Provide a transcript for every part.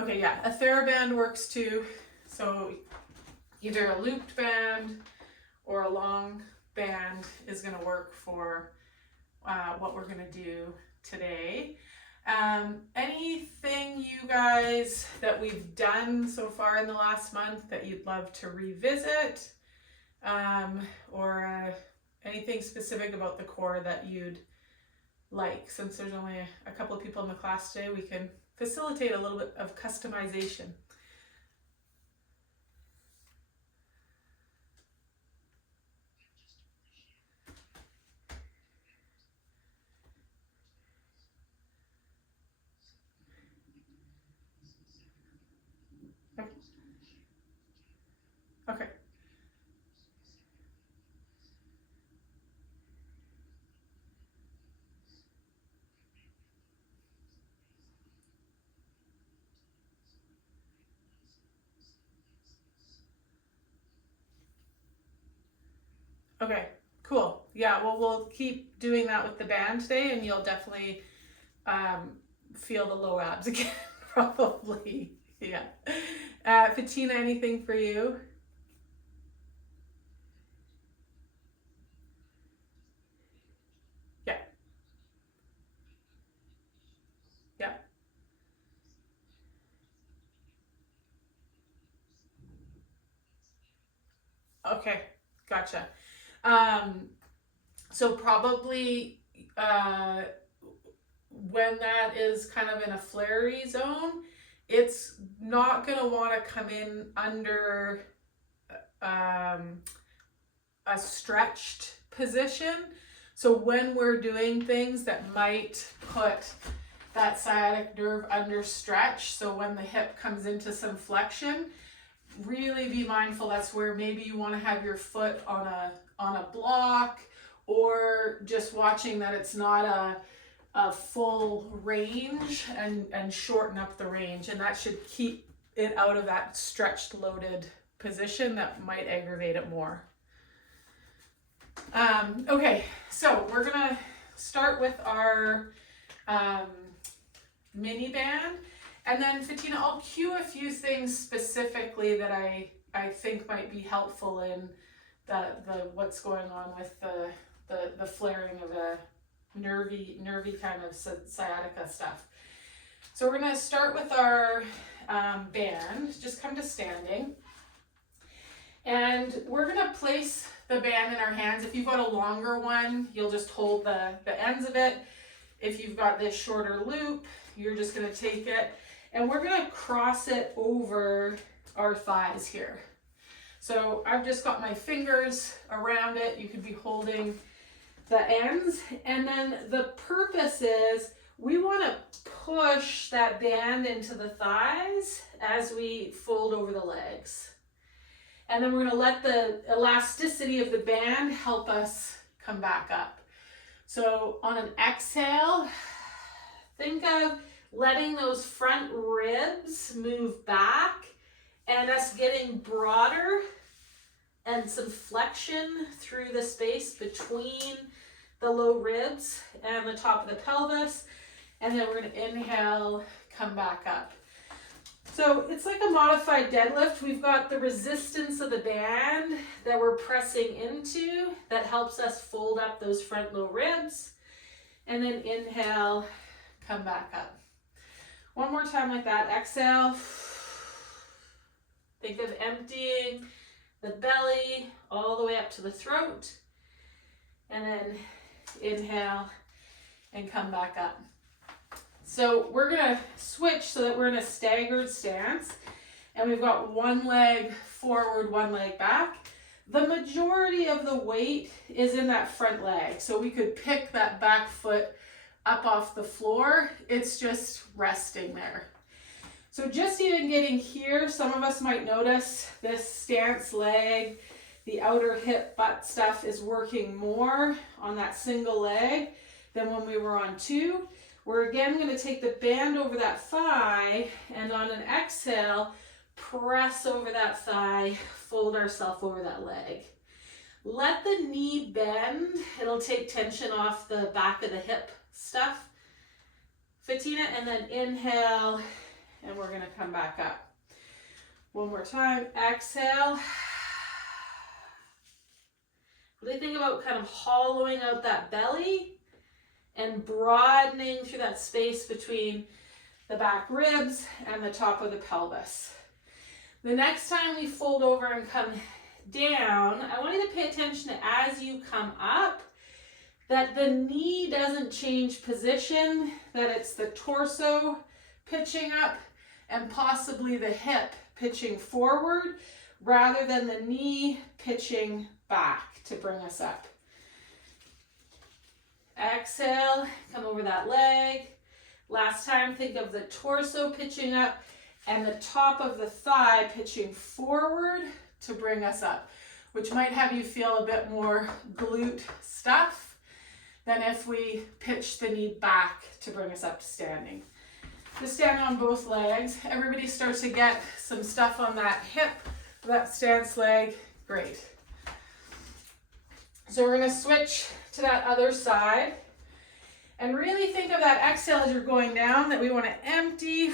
Okay, yeah, a TheraBand works too. So either a looped band or a long band is going to work for what we're going to do today. Anything you guys that we've done so far in the last month that you'd love to revisit, or anything specific about the core that you'd like? Since there's only a couple of people in the class today, we can facilitate a little bit of customization. Okay. Okay, cool. Yeah, well, we'll keep doing that with the band today, and you'll definitely feel the low abs again, probably. Yeah. Fatina, anything for you? Yeah, yeah. Okay, gotcha. Um, so probably when that is kind of in a flary zone, it's not going to want to come in under um, a stretched position. So when we're doing things that might put that sciatic nerve under stretch, so when the hip comes into some flexion, really be mindful. That's where maybe you want to have your foot on a block, or just watching that it's not a full range, and shorten up the range, and that should keep it out of that stretched loaded position that might aggravate it more. Okay, so we're gonna start with our mini band, and then Fatina, I'll cue a few things specifically that I think might be helpful in the what's going on with the flaring of a nervy kind of sciatica stuff. So we're gonna start with our band. Just come to standing, and we're gonna place the band in our hands. If you've got a longer one, you'll just hold the ends of it. If you've got this shorter loop, you're just gonna take it, and we're gonna cross it over our thighs here. So I've just got my fingers around it. You could be holding the ends, and then the purpose is we want to push that band into the thighs as we fold over the legs. And then we're going to let the elasticity of the band help us come back up. So on an exhale, think of letting those front ribs move back and us getting broader and some flexion through the space between the low ribs and the top of the pelvis. And then we're going to inhale, come back up. So it's like a modified deadlift. We've got the resistance of the band that we're pressing into that helps us fold up those front low ribs. And then inhale, come back up. One more time like that. Exhale. Think of emptying the belly all the way up to the throat. And then inhale and come back up. So we're going to switch so that we're in a staggered stance, and we've got one leg forward, one leg back. The majority of the weight is in that front leg, so we could pick that back foot up off the floor. It's just resting there. So just even getting here, some of us might notice this stance leg, the outer hip butt stuff is working more on that single leg than when we were on two. We're again going to take the band over that thigh, and on an exhale, press over that thigh, fold ourselves over that leg. Let the knee bend. It'll take tension off the back of the hip stuff. Fatina, and then inhale and we're gonna come back up. One more time, exhale. Really think about kind of hollowing out that belly and broadening through that space between the back ribs and the top of the pelvis. The next time we fold over and come down, I want you to pay attention to, as you come up, that the knee doesn't change position, that it's the torso pitching up and possibly the hip pitching forward rather than the knee pitching back to bring us up. Exhale, come over that leg. Last time, think of the torso pitching up and the top of the thigh pitching forward to bring us up, which might have you feel a bit more glute stuff than if we pitch the knee back to bring us up to standing. Just stand on both legs. Everybody starts to get some stuff on that hip, that stance leg. Great. So we're going to switch to that other side. And really think of that exhale as you're going down, that we want to empty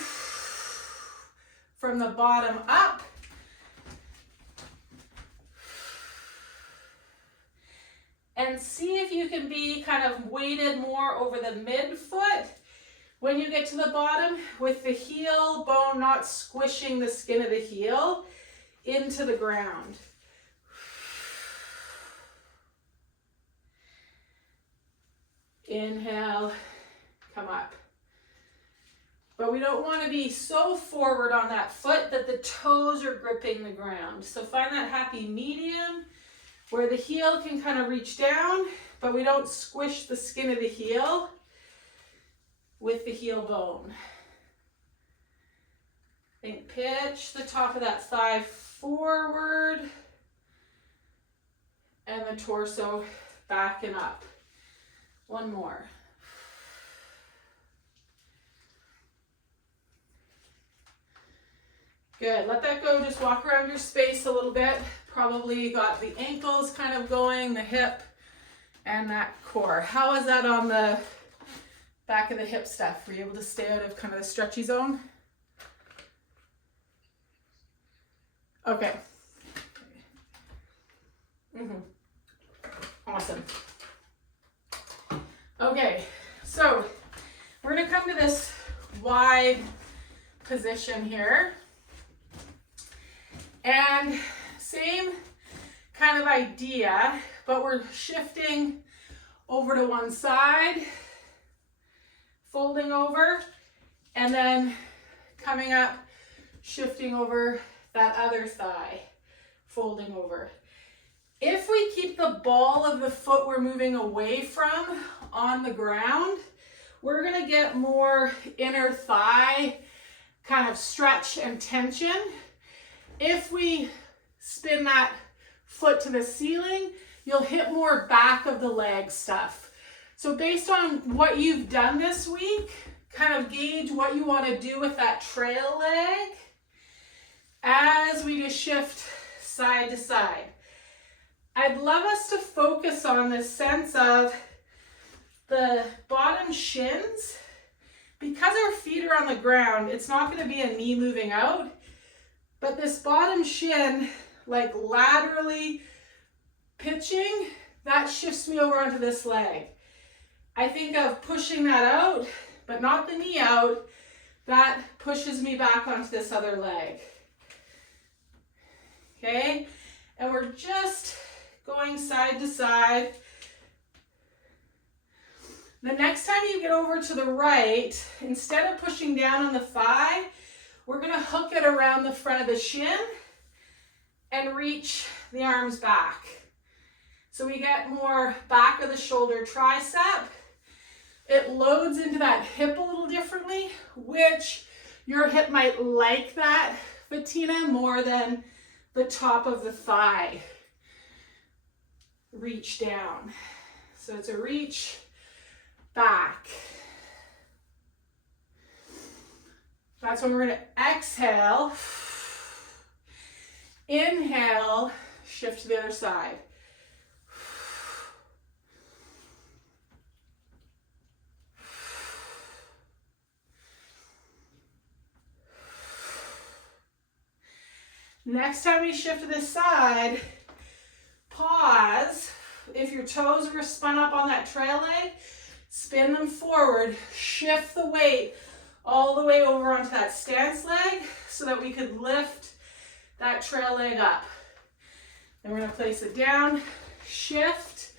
from the bottom up. And see if you can be kind of weighted more over the midfoot when you get to the bottom, with the heel bone not squishing the skin of the heel into the ground. Inhale, come up. But we don't want to be so forward on that foot that the toes are gripping the ground. So find that happy medium where the heel can kind of reach down, but we don't squish the skin of the heel with the heel bone. Think pitch the top of that thigh forward and the torso back and up. One more. Good, let that go. Just walk around your space a little bit. Probably got the ankles kind of going, the hip, and that core. How is that on the back of the hip stuff? Were you able to stay out of kind of the stretchy zone? Okay. Awesome. Okay, so we're going to come to this wide position here. And same kind of idea, but we're shifting over to one side, folding over, and then coming up, shifting over that other thigh, folding over. If we keep the ball of the foot we're moving away from on the ground, we're going to get more inner thigh kind of stretch and tension. If we spin that foot to the ceiling, you'll hit more back of the leg stuff. So based on what you've done this week, kind of gauge what you want to do with that trail leg as we just shift side to side. I'd love us to focus on this sense of the bottom shins. Because our feet are on the ground, it's not going to be a knee moving out, but this bottom shin, like laterally pitching, that shifts me over onto this leg. I think of pushing that out, but not the knee out. That pushes me back onto this other leg. Okay, and we're just going side to side. The next time you get over to the right, instead of pushing down on the thigh, we're going to hook it around the front of the shin and reach the arms back. So we get more back of the shoulder tricep. It loads into that hip a little differently, which your hip might like that, Bettina, more than the top of the thigh. Reach down. So it's a reach back. That's when we're going to exhale. Inhale, shift to the other side. Next time we shift to this side, pause. If your toes are spun up on that trail leg, spin them forward, shift the weight all the way over onto that stance leg so that we could lift that trail leg up. Then we're gonna place it down, shift,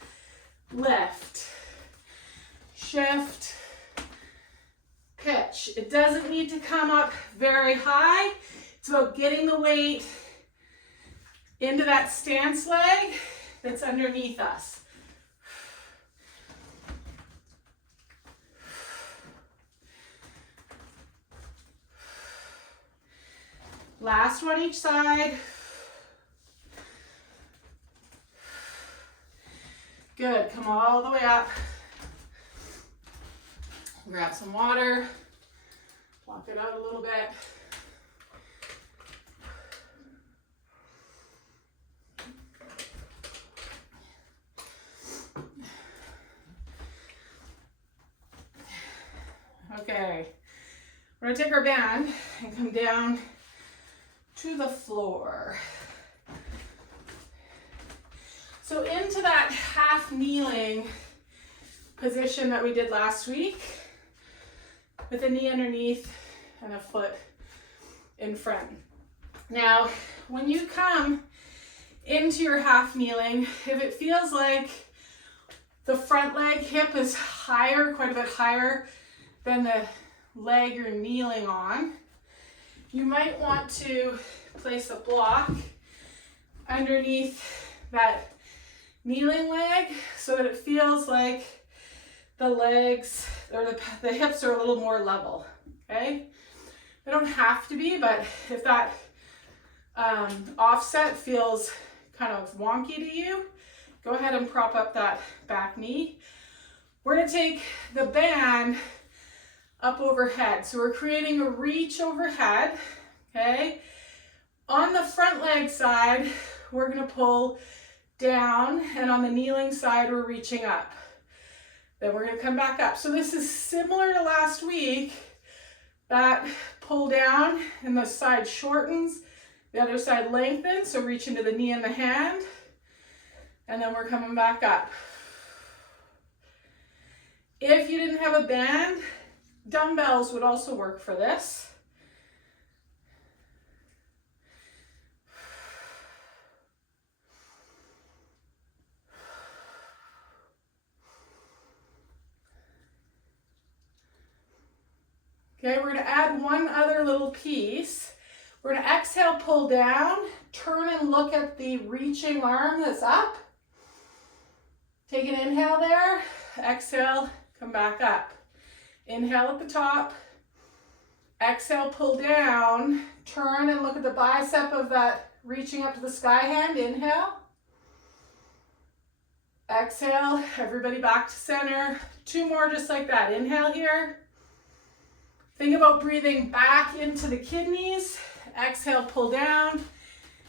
lift, shift, pitch. It doesn't need to come up very high. It's about getting the weight into that stance leg that's underneath us. Last one each side. Good, come all the way up. Grab some water, walk it out a little bit. Okay, we're gonna take our band and come down to the floor. So into that half kneeling position that we did last week, with a knee underneath and a foot in front. Now, when you come into your half kneeling, if it feels like the front leg hip is higher, quite a bit higher than the leg you're kneeling on, you might want to place a block underneath that kneeling leg so that it feels like the legs or the hips are a little more level, okay? They don't have to be, but if that offset feels kind of wonky to you, go ahead and prop up that back knee. We're gonna take the band up overhead. So we're creating a reach overhead, okay? On the front leg side, we're gonna pull down, and on the kneeling side, we're reaching up. Then we're gonna come back up. So this is similar to last week. That pull down and the side shortens, the other side lengthens, so reach into the knee and the hand, and then we're coming back up. If you didn't have a band, dumbbells would also work for this. Okay, we're gonna add one other little piece. We're gonna exhale, pull down, turn and look at the reaching arm that's up. Take an inhale there, exhale, come back up. Inhale at the top, exhale, pull down, turn and look at the bicep of that reaching up to the sky hand, inhale. Exhale, everybody back to center. Two more just like that, inhale here. Think about breathing back into the kidneys. Exhale, pull down.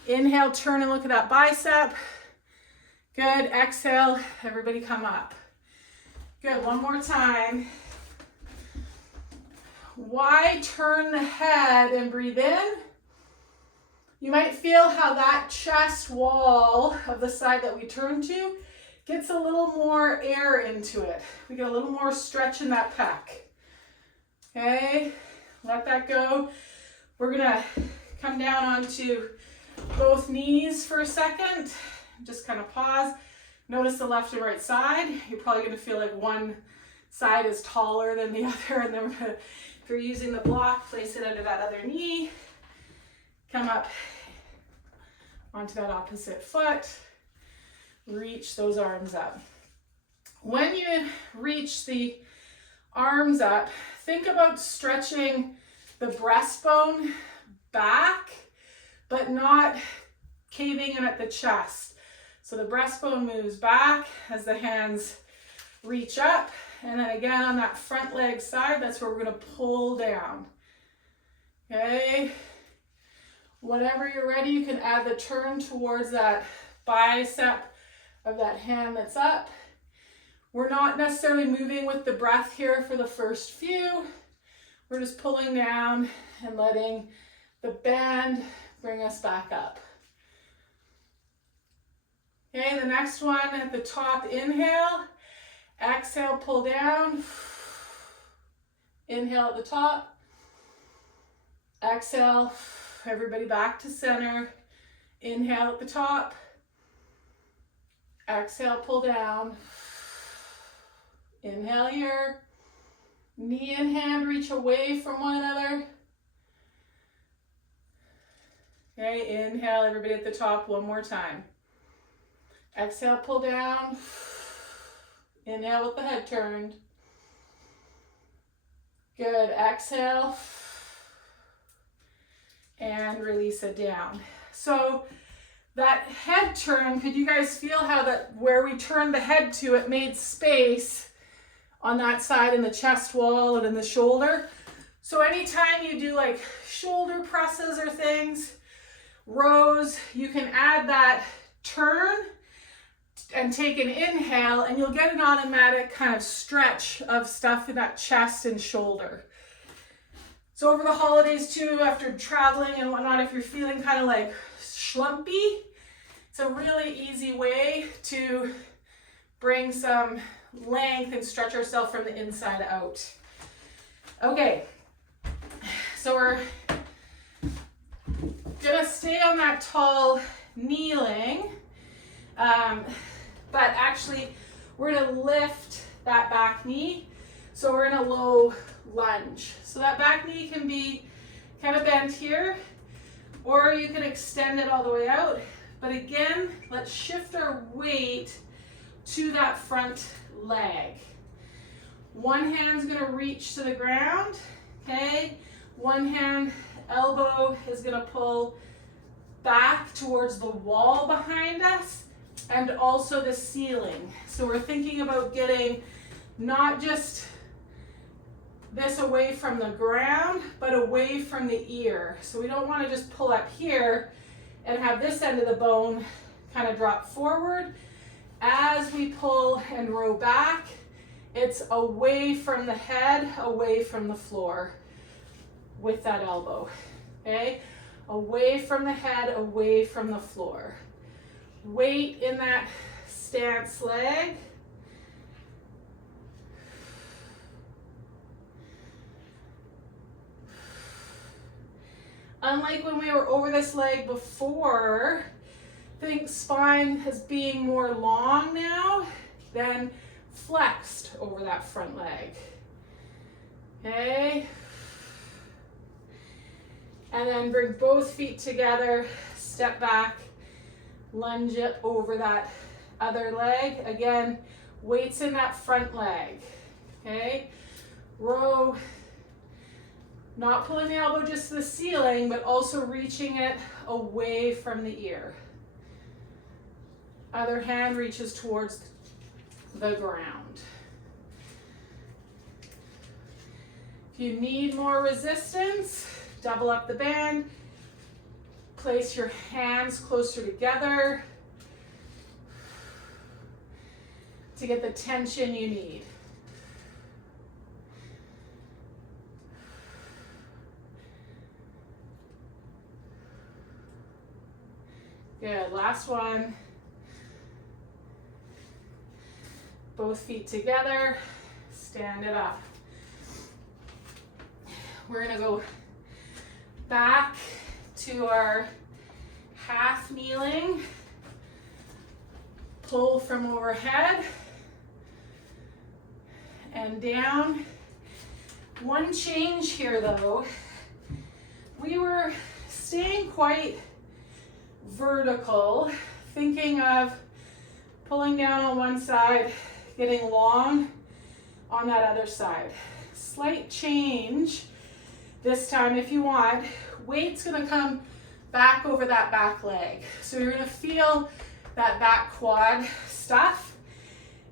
Inhale, turn and look at that bicep. Good, exhale, everybody come up. Good, one more time. Why turn the head and breathe in? You might feel how that chest wall of the side that we turn to gets a little more air into it. We get a little more stretch in that pec. Okay, let that go. We're gonna come down onto both knees for a second. Just kind of pause. Notice the left and right side. You're probably gonna feel like one side is taller than the other, and then we're gonna, if you're using the block, place it under that other knee. Come up onto that opposite foot. Reach those arms up. When you reach the arms up, think about stretching the breastbone back, but not caving in at the chest. So the breastbone moves back as the hands reach up. And then again on that front leg side, that's where we're gonna pull down. Okay. Whenever you're ready, you can add the turn towards that bicep of that hand that's up. We're not necessarily moving with the breath here for the first few. We're just pulling down and letting the band bring us back up. Okay, the next one at the top, inhale, exhale, pull down, inhale at the top, exhale, everybody back to center, inhale at the top, exhale, pull down, inhale here, knee and hand reach away from one another. Okay, inhale, everybody at the top, one more time. Exhale, pull down. Inhale with the head turned. Good, exhale. And release it down. So that head turn, could you guys feel how that, where we turned the head to, it made space on that side in the chest wall and in the shoulder? So anytime you do like shoulder presses or things, rows, you can add that turn and take an inhale, and you'll get an automatic kind of stretch of stuff in that chest and shoulder. So over the holidays too, after traveling and whatnot, if you're feeling kind of like schlumpy, it's a really easy way to bring some length and stretch ourselves from the inside out. Okay, so we're gonna stay on that tall kneeling, but actually we're gonna lift that back knee. So we're in a low lunge. So that back knee can be kind of bent here, or you can extend it all the way out. But again, let's shift our weight to that front leg. One hand's gonna reach to the ground, okay? One hand, elbow is gonna pull back towards the wall behind us and also the ceiling. So we're thinking about getting not just this away from the ground, but away from the ear. So we don't want to just pull up here and have this end of the bone kind of drop forward. As we pull and row back, it's away from the head, away from the floor with that elbow, okay? Away from the head, away from the floor. Weight in that stance leg. Unlike when we were over this leg before, think spine as being more long now than flexed over that front leg. Okay. And then bring both feet together, step back, lunge it over that other leg. Again, weights in that front leg, okay? Row, not pulling the elbow just to the ceiling, but also reaching it away from the ear. Other hand reaches towards the ground. If you need more resistance, double up the band. Place your hands closer together to get the tension you need. Good, last one. Both feet together, stand it up. We're gonna go back to our half kneeling, pull from overhead and down. One change here though, we were staying quite vertical, thinking of pulling down on one side, getting long on that other side. Slight change this time if you want. Weight's gonna come back over that back leg. So you're gonna feel that back quad stuff.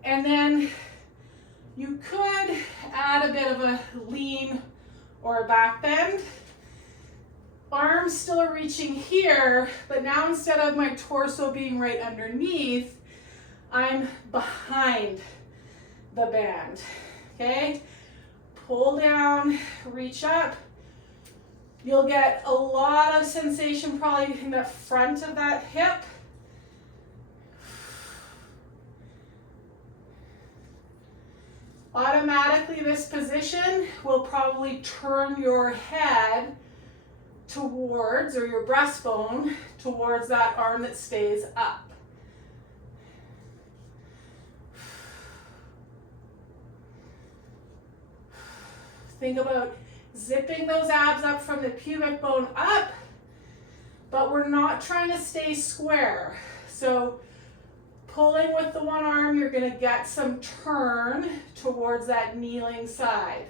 And then you could add a bit of a lean or a back bend. Arms still are reaching here, but now instead of my torso being right underneath, I'm behind the band, okay? Pull down, reach up, You'll get a lot of sensation probably in the front of that hip. Automatically, this position will probably turn your head towards, or your breastbone towards that arm that stays up. Think about zipping those abs up from the pubic bone up, but we're not trying to stay square. So pulling with the one arm, you're going to get some turn towards that kneeling side.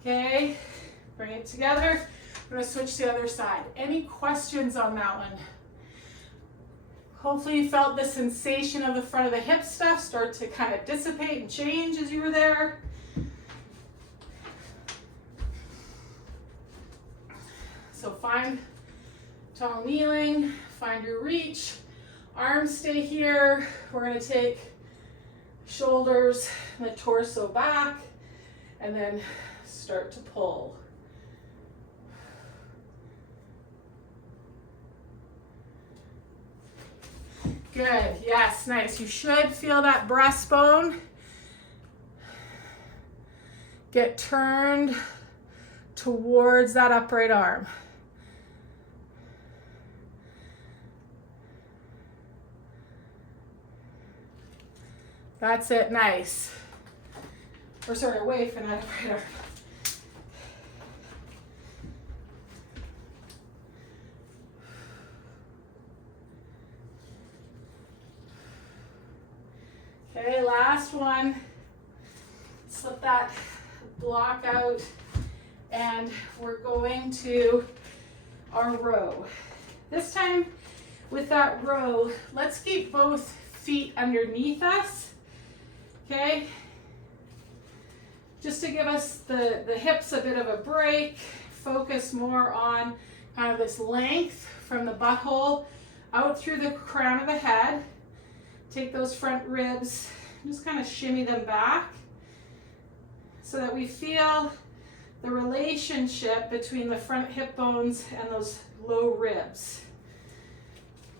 Okay, bring it together. I'm going to switch to the other side. Any questions on that one? Hopefully you felt the sensation of the front of the hip stuff start to kind of dissipate and change as you were there. So find tall kneeling, find your reach. Arms stay here. We're going to take shoulders and the torso back and then start to pull. Good, yes, nice. You should feel that breastbone get turned towards that upright arm. That's it, nice. Or sorry, away from that upright arm. Okay, last one. Slip that block out and we're going to our row. This time with that row, let's keep both feet underneath us. Okay, just to give us the hips a bit of a break, focus more on kind of this length from the butthole out through the crown of the head. Take those front ribs, just kind of shimmy them back so that we feel the relationship between the front hip bones and those low ribs.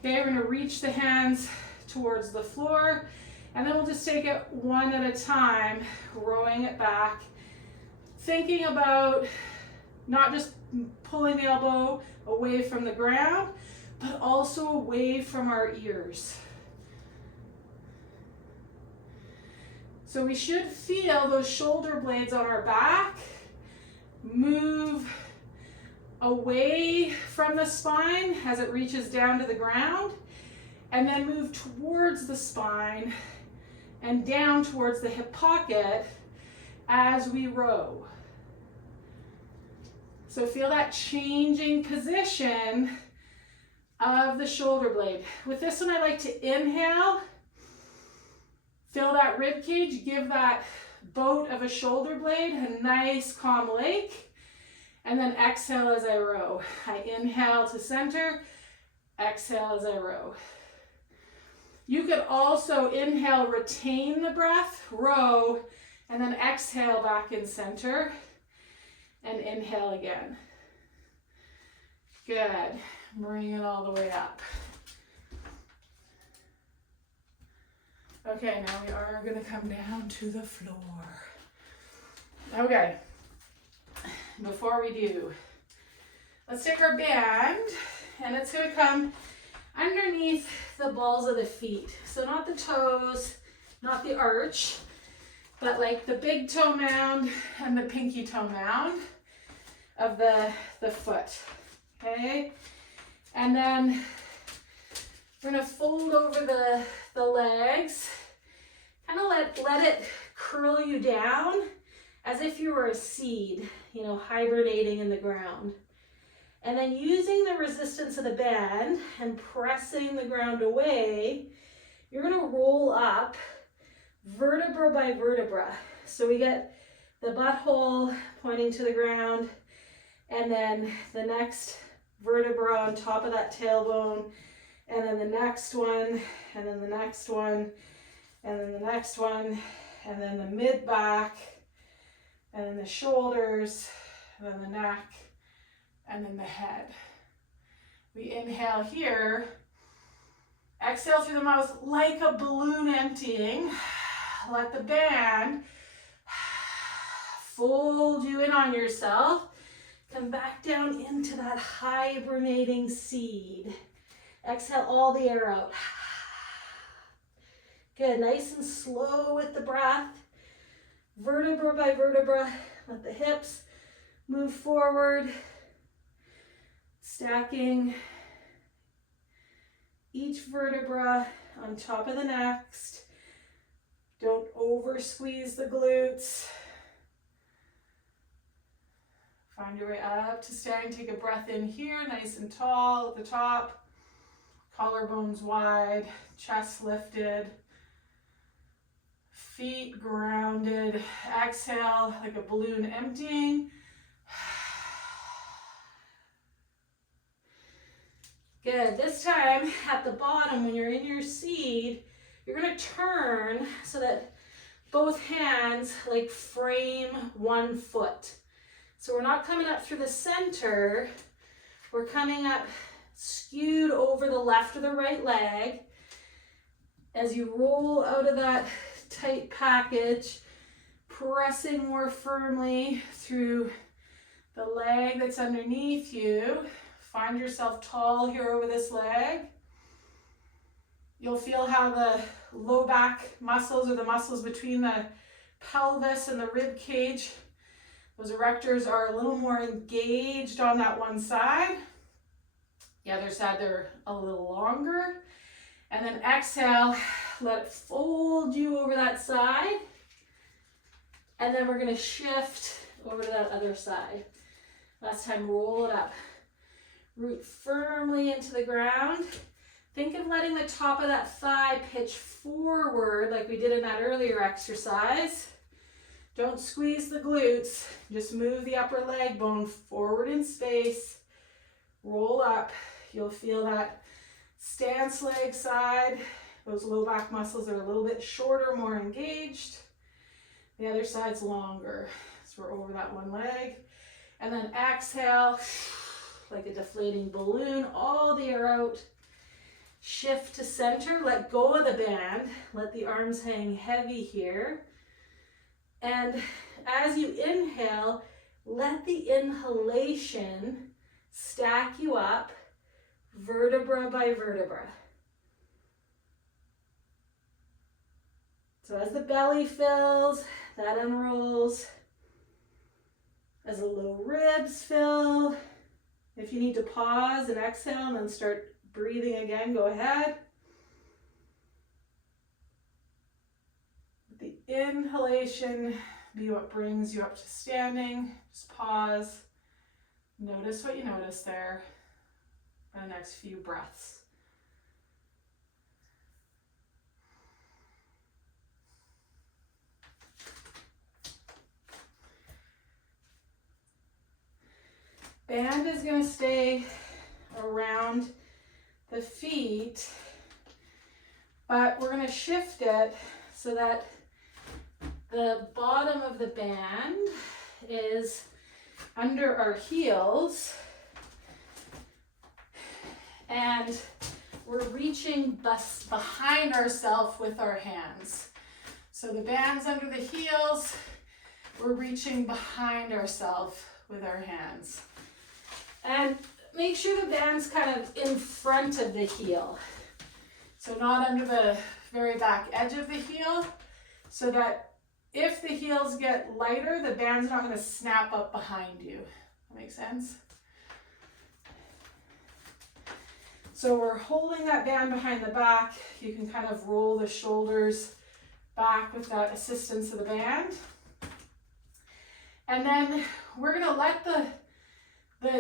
Okay, we're going to reach the hands towards the floor. And then we'll just take it one at a time, rowing it back, thinking about not just pulling the elbow away from the ground, but also away from our ears. So we should feel those shoulder blades on our back move away from the spine as it reaches down to the ground, and then move towards the spine and down towards the hip pocket as we row. So feel that changing position of the shoulder blade. With this one, I like to inhale, fill that rib cage, give that boat of a shoulder blade a nice calm lake, and then exhale as I row. I inhale to center, exhale as I row. You could also inhale, retain the breath, row, and then exhale back in center, and inhale again. Good. Bring it all the way up. Okay, now we are going to come down to the floor. Okay. Before we do, let's take our band, and it's going to come underneath the balls of the feet. So not the toes, not the arch, but like the big toe mound and the pinky toe mound of the foot. Okay? And then we're going to fold over the legs, kind of let it curl you down as if you were a seed, hibernating in the ground. And then using the resistance of the band and pressing the ground away, you're going to roll up vertebra by vertebra. So we get the butthole pointing to the ground, and then the next vertebra on top of that tailbone, and then the next one, and then the next one, and then the next one, and then the mid back, and then the shoulders, and then the neck, and then the head. We inhale here. Exhale through the mouth like a balloon emptying. Let the band fold you in on yourself. Come back down into that hibernating seed. Exhale all the air out. Good, nice and slow with the breath. Vertebra by vertebra. Let the hips move forward. Stacking each vertebra on top of the next. Don't over squeeze the glutes. Find your way up to standing. Take a breath in here, nice and tall at the top. Collarbones wide, chest lifted. Feet grounded. Exhale like a balloon emptying. Good. This time at the bottom, when you're in your seed, you're going to turn so that both hands like frame one foot. So we're not coming up through the center. We're coming up skewed over the left or the right leg. As you roll out of that tight package, pressing more firmly through the leg that's underneath you. Find yourself tall here over this leg. You'll feel how the low back muscles, or the muscles between the pelvis and the rib cage, those erectors are a little more engaged on that one side. The other side, they're a little longer. And then exhale, let it fold you over that side. And then we're going to shift over to that other side. Last time, roll it up. Root firmly into the ground. Think of letting the top of that thigh pitch forward like we did in that earlier exercise. Don't squeeze the glutes. Just move the upper leg bone forward in space. Roll up. You'll feel that stance leg side. Those low back muscles are a little bit shorter, more engaged. The other side's longer. So we're over that one leg. And then exhale, like a deflating balloon, all the air out. Shift to center, let go of the band. Let the arms hang heavy here. And as you inhale, let the inhalation stack you up vertebra by vertebra. So as the belly fills, that unrolls. As the low ribs fill, if you need to pause and exhale and then start breathing again, go ahead. The inhalation be what brings you up to standing. Just pause. Notice what you notice there for the next few breaths. Band is going to stay around the feet, but we're going to shift it so that the bottom of the band is under our heels, and we're reaching behind ourselves with our hands. So the band's under the heels, we're reaching behind ourselves with our hands. And make sure the band's kind of in front of the heel. So not under the very back edge of the heel, so that if the heels get lighter, the band's not going to snap up behind you. That makes sense? So we're holding that band behind the back. You can kind of roll the shoulders back with that assistance of the band. And then we're going to let the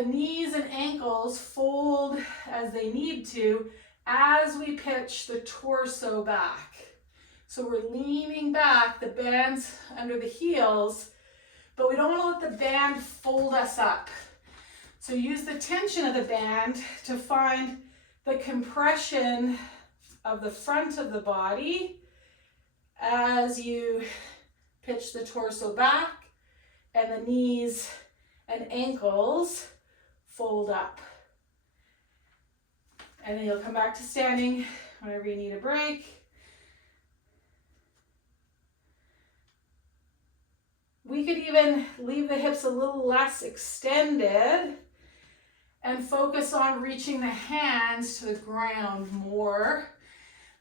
knees and ankles fold as they need to as we pitch the torso back. So we're leaning back, the band's under the heels, but we don't want to let the band fold us up. So use the tension of the band to find the compression of the front of the body as you pitch the torso back, and the knees and ankles fold up. And then you'll come back to standing whenever you need a break. We could even leave the hips a little less extended and focus on reaching the hands to the ground more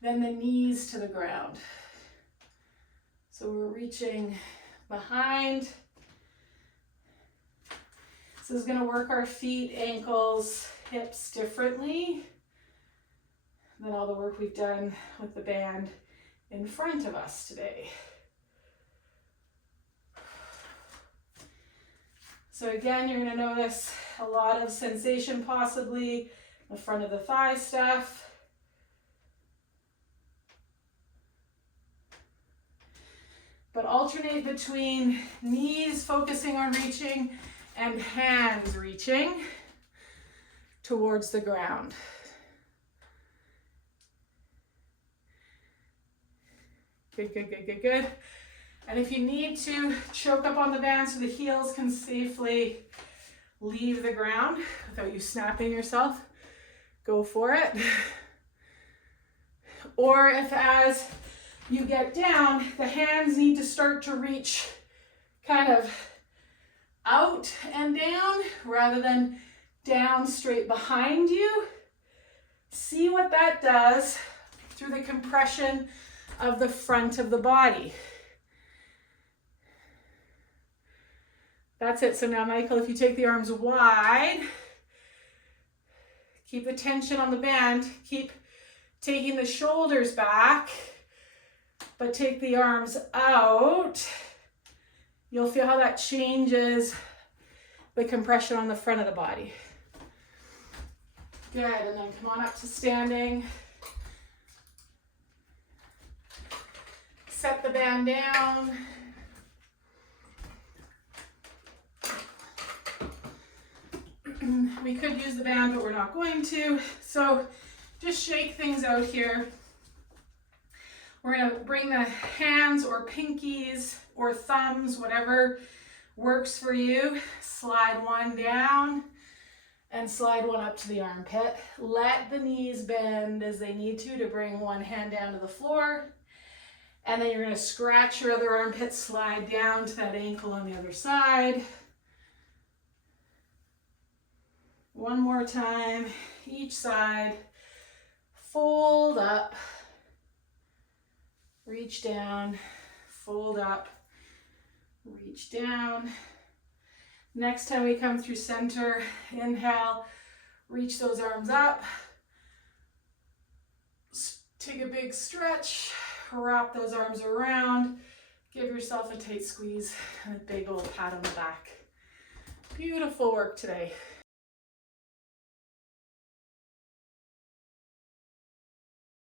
than the knees to the ground. So we're reaching behind. This is going to work our feet, ankles, hips differently than all the work we've done with the band in front of us today. So again, you're going to notice a lot of sensation possibly the front of the thigh stuff. But alternate between knees focusing on reaching and hands reaching towards the ground. Good, good, good, good, good. And if you need to, choke up on the band so the heels can safely leave the ground without you snapping yourself. Go for it. Or if as you get down, the hands need to start to reach kind of out and down rather than down straight behind you. See what that does through the compression of the front of the body. That's it. So now, Michael, if you take the arms wide, keep the tension on the band, keep taking the shoulders back, but take the arms out. You'll feel how that changes the compression on the front of the body. Good, and then come on up to standing. Set the band down. We could use the band, but we're not going to. So just shake things out here. We're going to bring the hands or pinkies or thumbs, whatever works for you. Slide one down and slide one up to the armpit. Let the knees bend as they need to bring one hand down to the floor. And then you're going to scratch your other armpit, slide down to that ankle on the other side. One more time, each side. Fold up, reach down, fold up, reach down. Next time we come through center, inhale, reach those arms up. Take a big stretch, wrap those arms around, give yourself a tight squeeze and a big old pat on the back. Beautiful work today.